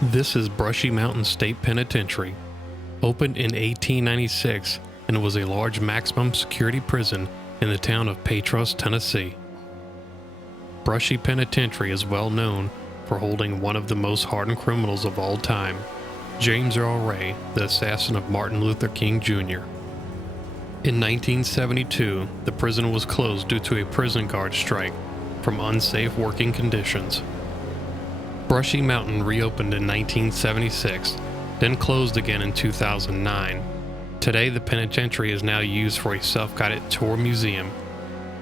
This is Brushy Mountain State Penitentiary. Opened in 1896 and was a large maximum security prison in the town of Patras, Tennessee. Brushy Penitentiary is well known for holding one of the most hardened criminals of all time, James Earl Ray, the assassin of Martin Luther King Jr. In 1972, the prison was closed due to a prison guard strike from unsafe working conditions. Brushy Mountain reopened in 1976, then closed again in 2009. Today, the penitentiary is now used for a self-guided tour museum.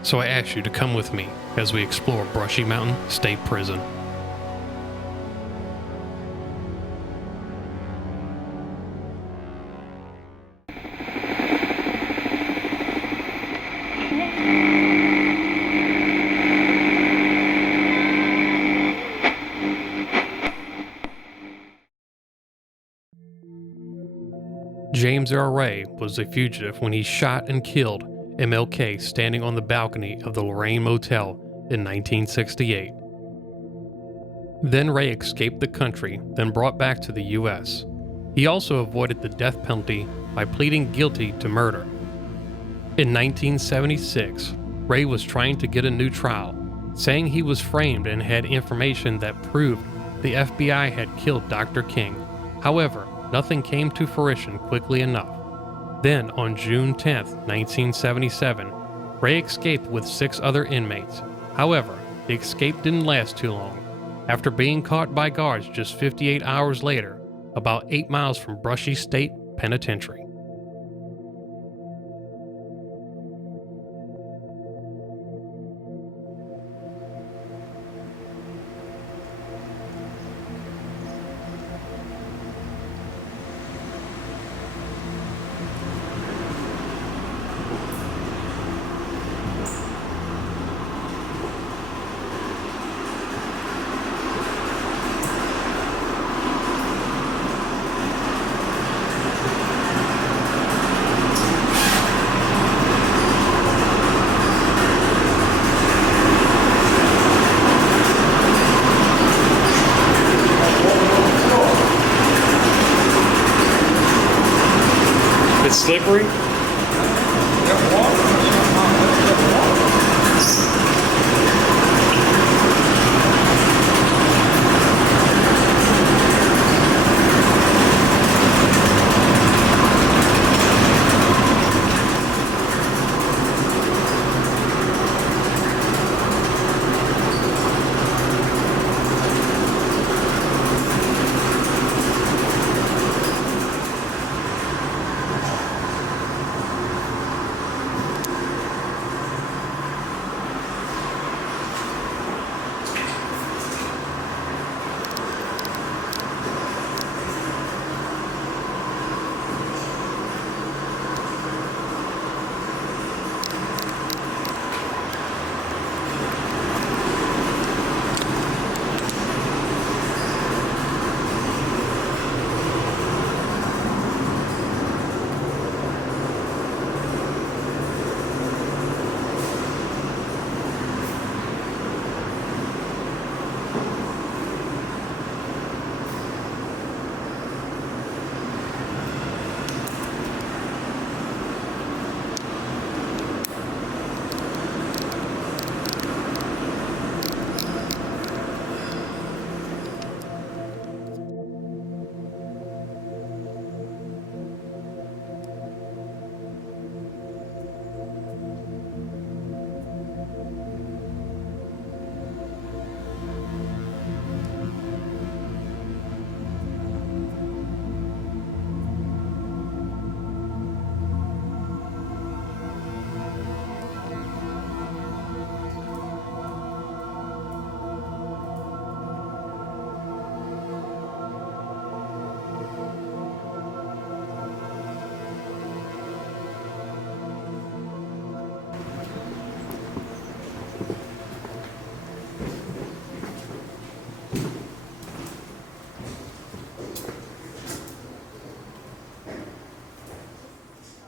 So I ask you to come with me as we explore Brushy Mountain State Prison. James Earl Ray was a fugitive when he shot and killed MLK standing on the balcony of the Lorraine Motel in 1968. Then Ray escaped the country, then brought back to the U.S. He also avoided the death penalty by pleading guilty to murder. In 1976, Ray was trying to get a new trial, saying he was framed and had information that proved the FBI had killed Dr. King. However, nothing came to fruition quickly enough. Then, on June 10, 1977, Ray escaped with 6 other inmates. However, the escape didn't last too long. After being caught by guards just 58 hours later, about 8 miles from Brushy State Penitentiary. It's slippery.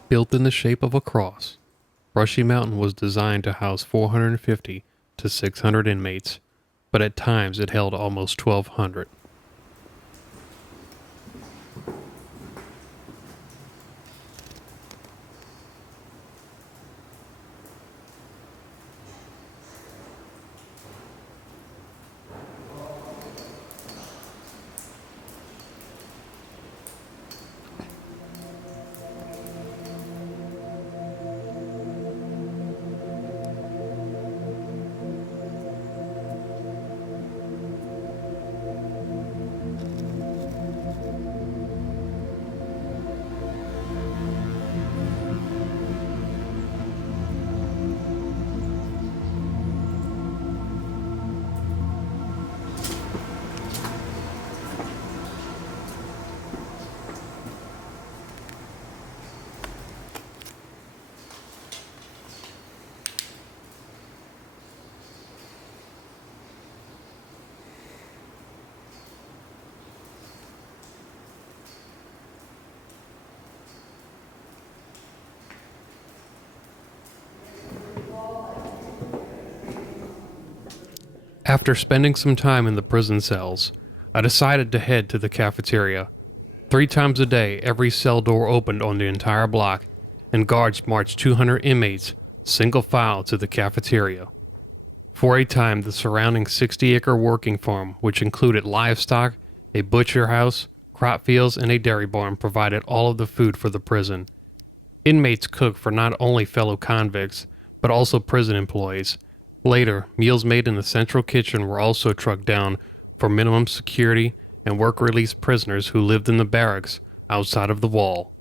Built in the shape of a cross, Brushy Mountain was designed to house 450 to 600 inmates, but at times it held almost 1,200. After spending some time in the prison cells, I decided to head to the cafeteria. 3 times a day, every cell door opened on the entire block, and guards marched 200 inmates, single file, to the cafeteria. For a time, the surrounding 60-acre working farm, which included livestock, a butcher house, crop fields, and a dairy barn, provided all of the food for the prison. Inmates cooked for not only fellow convicts, but also prison employees. Later, meals made in the central kitchen were also trucked down for minimum security and work-release prisoners who lived in the barracks outside of the wall.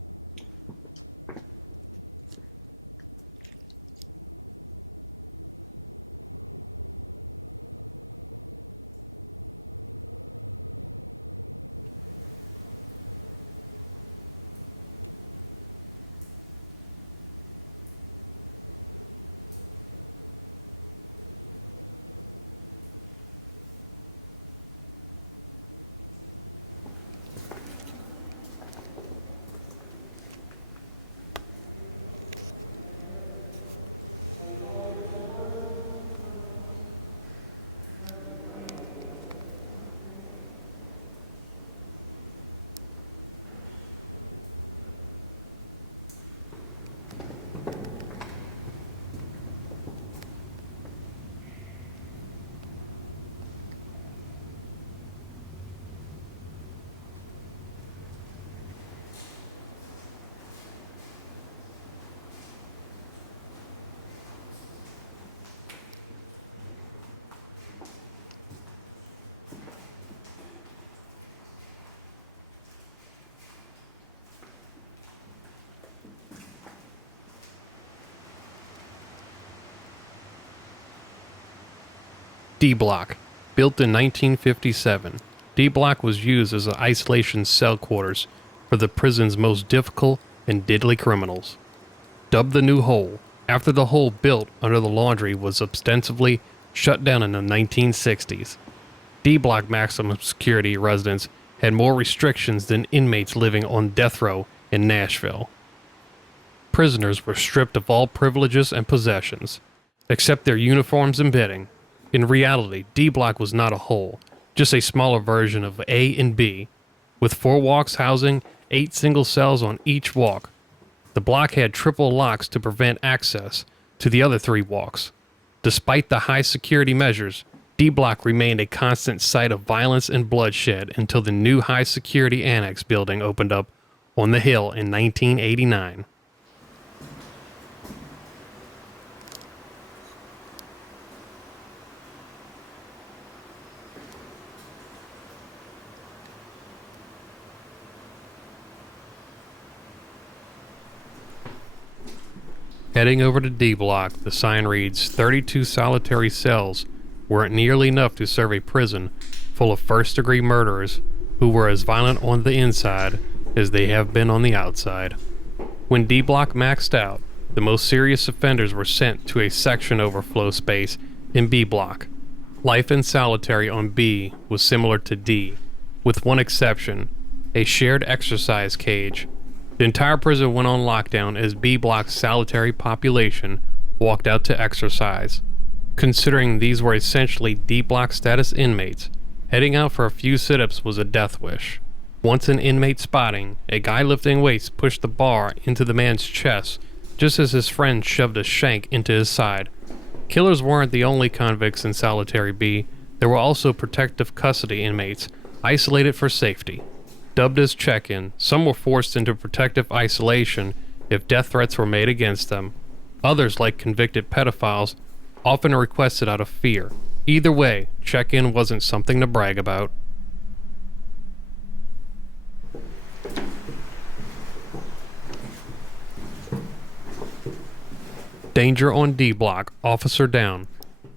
D Block. Built in 1957, D Block was used as an isolation cell quarters for the prison's most difficult and deadly criminals. Dubbed the New Hole, after the hole built under the laundry was ostensibly shut down in the 1960s. D Block maximum security residents had more restrictions than inmates living on death row in Nashville. Prisoners were stripped of all privileges and possessions, except their uniforms and bedding. In reality, D Block was not a hole, just a smaller version of A and B, with 4 walks housing 8 single cells on each walk. The block had triple locks to prevent access to the other 3 walks. Despite the high security measures, D Block remained a constant site of violence and bloodshed until the new high security annex building opened up on the hill in 1989. Heading over to D Block, the sign reads, 32 solitary cells weren't nearly enough to serve a prison full of first-degree murderers who were as violent on the inside as they have been on the outside. When D Block maxed out, the most serious offenders were sent to a section overflow space in B Block. Life in solitary on B was similar to D, with one exception, a shared exercise cage. The entire prison went on lockdown as B Block's solitary population walked out to exercise. Considering these were essentially D Block status inmates, heading out for a few sit-ups was a death wish. Once an inmate spotting, a guy lifting weights pushed the bar into the man's chest just as his friend shoved a shank into his side. Killers weren't the only convicts in solitary B. There were also protective custody inmates, isolated for safety. Dubbed as check-in, some were forced into protective isolation if death threats were made against them. Others, like convicted pedophiles, often requested out of fear. Either way, check-in wasn't something to brag about. Danger on D Block, officer down.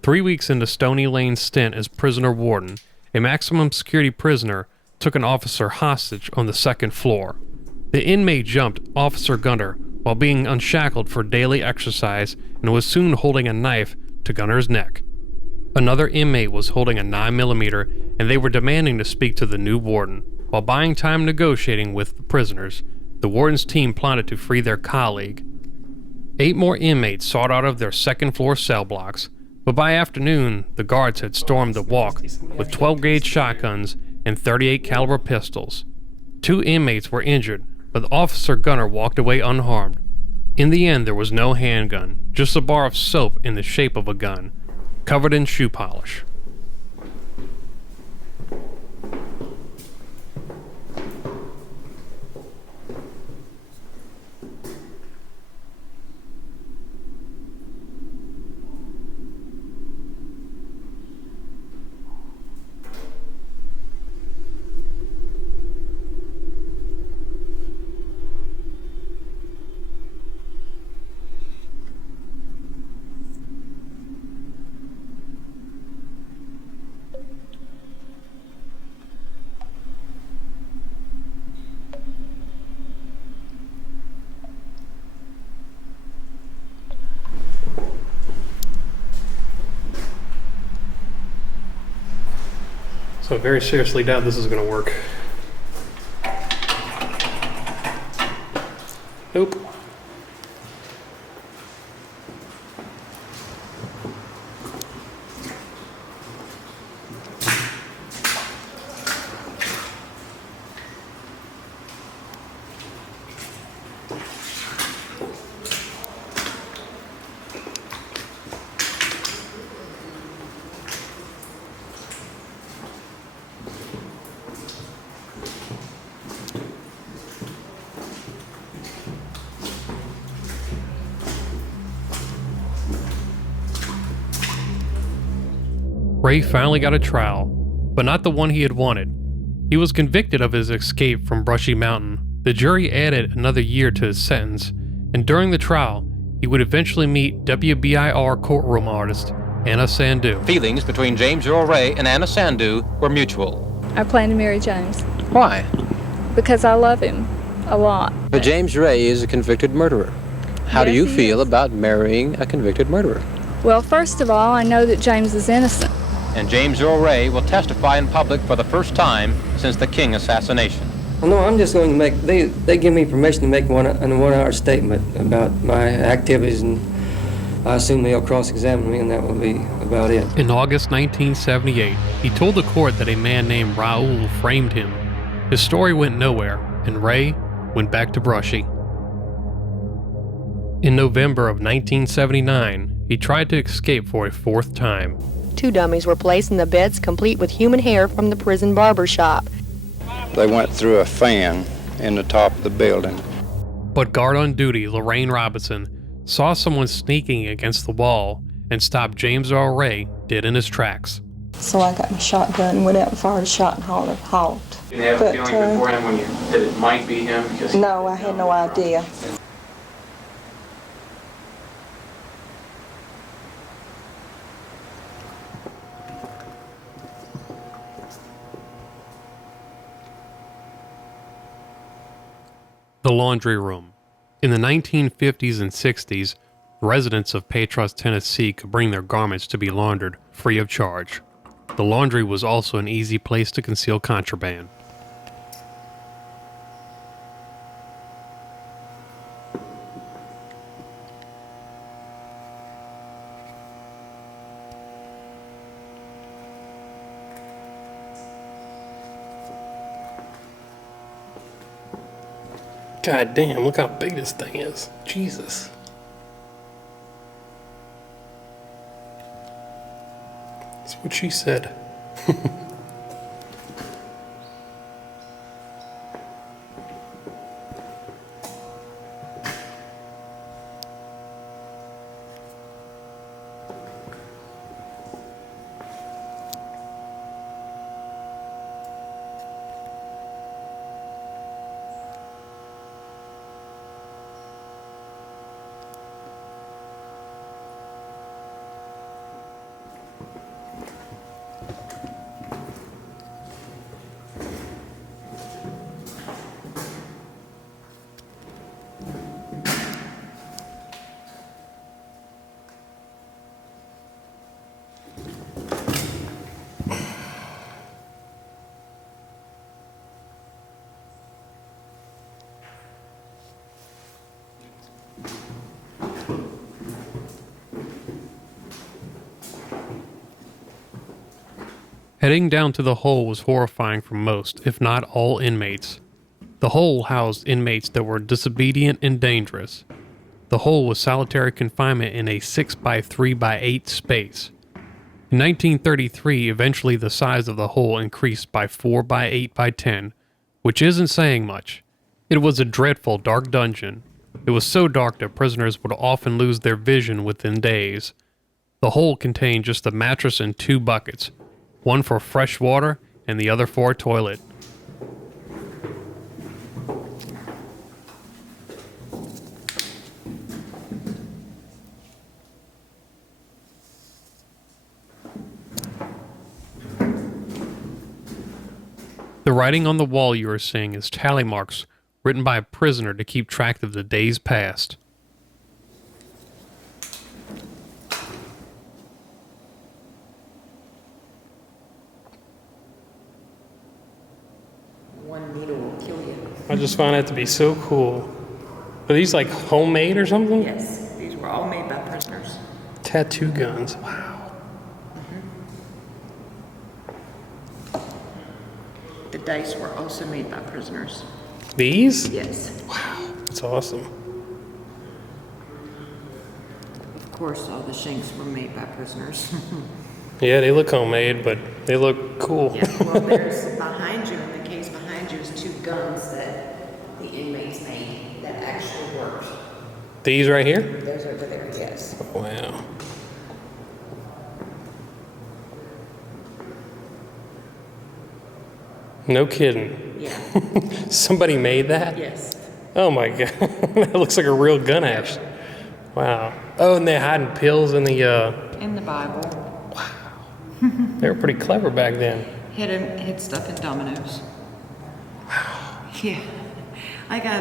3 weeks into Stony Lane's stint as prisoner warden, a maximum security prisoner took an officer hostage on the 2nd floor. The inmate jumped Officer Gunner while being unshackled for daily exercise and was soon holding a knife to Gunner's neck. Another inmate was holding a 9mm and they were demanding to speak to the new warden. While buying time negotiating with the prisoners, the warden's team plotted to free their colleague. 8 more inmates sought out of their 2nd floor cell blocks. But by afternoon, the guards had stormed the walk with 12-gauge shotguns and 38 caliber pistols. 2 inmates were injured, but Officer Gunner walked away unharmed. In the end, there was no handgun, just a bar of soap in the shape of a gun, covered in shoe polish. So I very seriously doubt this is going to work. Nope. Ray finally got a trial, but not the one he had wanted. He was convicted of his escape from Brushy Mountain. The jury added another year to his sentence, and during the trial, he would eventually meet WBIR courtroom artist Anna Sandhu. Feelings between James Earl Ray and Anna Sandhu were mutual. I plan to marry James Why? because I love him a lot. But James Ray is a convicted murderer. How do Yes, you he feel is. about marrying a convicted murderer? Well, first of all, I know that James is innocent. And James Earl Ray will testify in public for the first time since the King assassination. Well, no, I'm just going to make, they give me permission to make an 1-hour statement about my activities, and I assume they'll cross-examine me, and that will be about it. In August 1978, he told the court that a man named Raoul framed him. His story went nowhere, and Ray went back to Brushy. In November of 1979, he tried to escape for a 4th time. 2 dummies were placed in the beds complete with human hair from the prison barber shop. They went through a fan in the top of the building. But guard on duty Lorraine Robinson saw someone sneaking against the wall and stopped James Earl Ray dead in his tracks. So I got my shotgun and went out and fired a shot and hollered, halt. Did you have a feeling beforehand when that it might be him? Because No, I had no idea. The laundry room. In the 1950s and 60s, residents of Patras, Tennessee could bring their garments to be laundered free of charge. The laundry was also an easy place to conceal contraband. God damn, look how big this thing is. Jesus. That's what she said. Heading down to the hole was horrifying for most, if not all, inmates. The hole housed inmates that were disobedient and dangerous. The hole was solitary confinement in a 6x3x8 space. In 1933, eventually the size of the hole increased by 4x8x10, which isn't saying much. It was a dreadful, dark dungeon. It was so dark that prisoners would often lose their vision within days. The hole contained just a mattress and 2 buckets, one for fresh water and the other for a toilet. The writing on the wall you are seeing is tally marks written by a prisoner to keep track of the days past. One needle will kill you. I just find that to be so cool. Are these like homemade or something? Yes, these were all made by prisoners. Tattoo guns. Wow. The dice were also made by prisoners. These? Yes. Wow. That's awesome. Of course, all the shanks were made by prisoners. Yeah, they look homemade, but they look cool. Yeah, well, there's behind you, in the case behind you, is 2 guns that the inmates made that actually worked. These right here? Those over there, yes. Wow. No kidding. Yeah. Somebody made that? Yes. Oh my god. That looks like a real gun ash. Wow. Oh, and they're hiding pills in the In the Bible. They were pretty clever back then. Hid stuff in dominoes. Wow. Yeah. Like I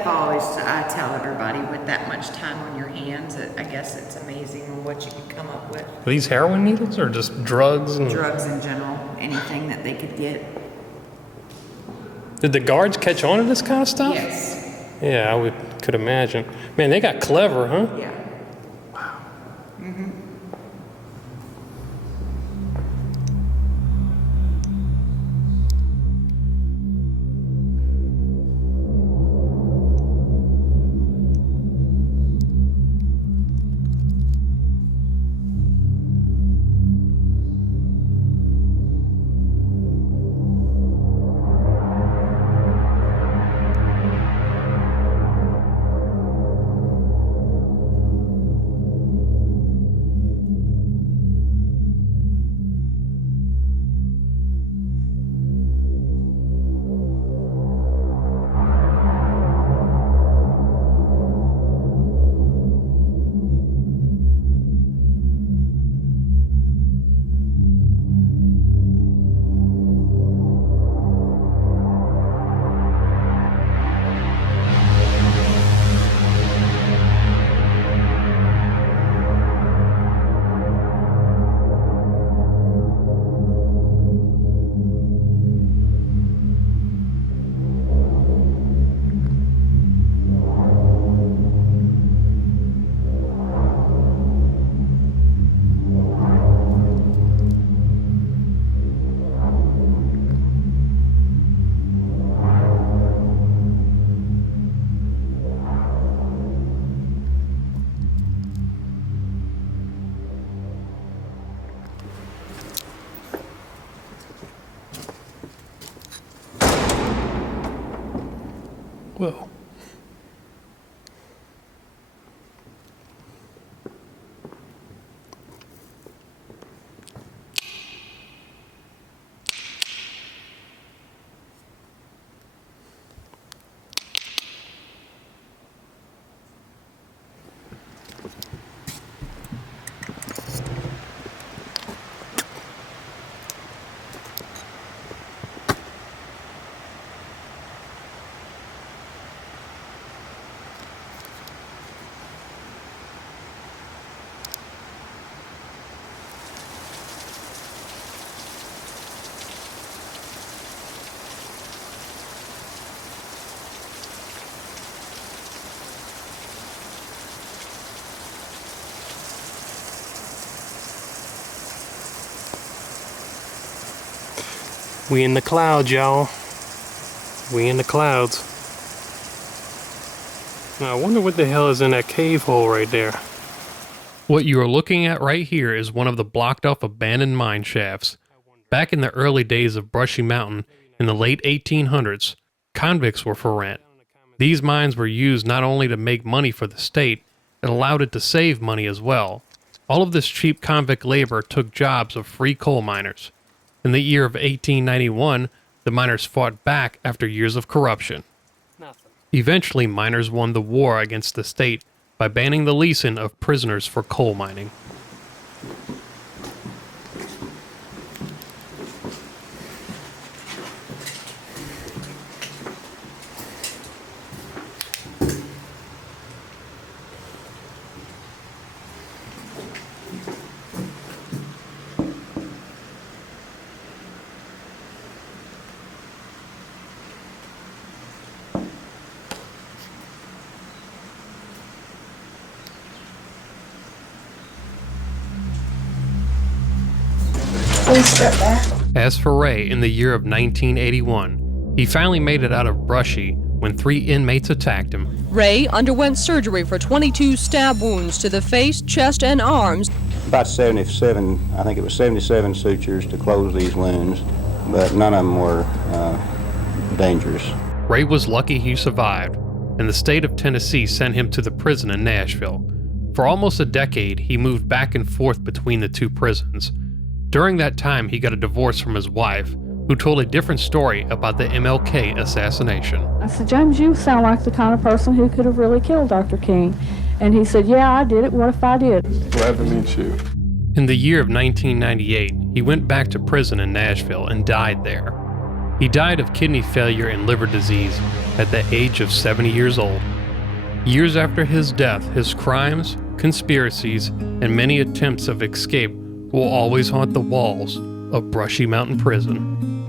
tell everybody, with that much time on your hands, I guess it's amazing what you can come up with. Are these heroin needles or just drugs? And Drugs in general, anything that they could get. Did the guards catch on to this kind of stuff? Yes. Yeah, could imagine. Man, they got clever, huh? Yeah. Wow. Mm-hmm. Whoa. We in the clouds, y'all. We in the clouds. Now, I wonder what the hell is in that cave hole right there. What you are looking at right here is one of the blocked off abandoned mine shafts. Back in the early days of Brushy Mountain in the late 1800s, convicts were for rent. These mines were used not only to make money for the state, it allowed it to save money as well. All of this cheap convict labor took jobs of free coal miners. In the year of 1891, the miners fought back after years of corruption. Eventually, miners won the war against the state by banning the leasing of prisoners for coal mining. As for Ray, in the year of 1981, he finally made it out of Brushy when 3 inmates attacked him. Ray underwent surgery for 22 stab wounds to the face, chest, and arms. About 77, I think it was 77 sutures to close these wounds, but none of them were dangerous. Ray was lucky he survived, and the state of Tennessee sent him to the prison in Nashville. For almost a decade, he moved back and forth between the 2 prisons. During that time, he got a divorce from his wife, who told a different story about the MLK assassination. I said, James, you sound like the kind of person who could have really killed Dr. King. And he said, yeah, I did it. What if I did? Glad to meet you. In the year of 1998, he went back to prison in Nashville and died there. He died of kidney failure and liver disease at the age of 70 years old. Years after his death, his crimes, conspiracies, and many attempts of escape will always haunt the walls of Brushy Mountain Prison.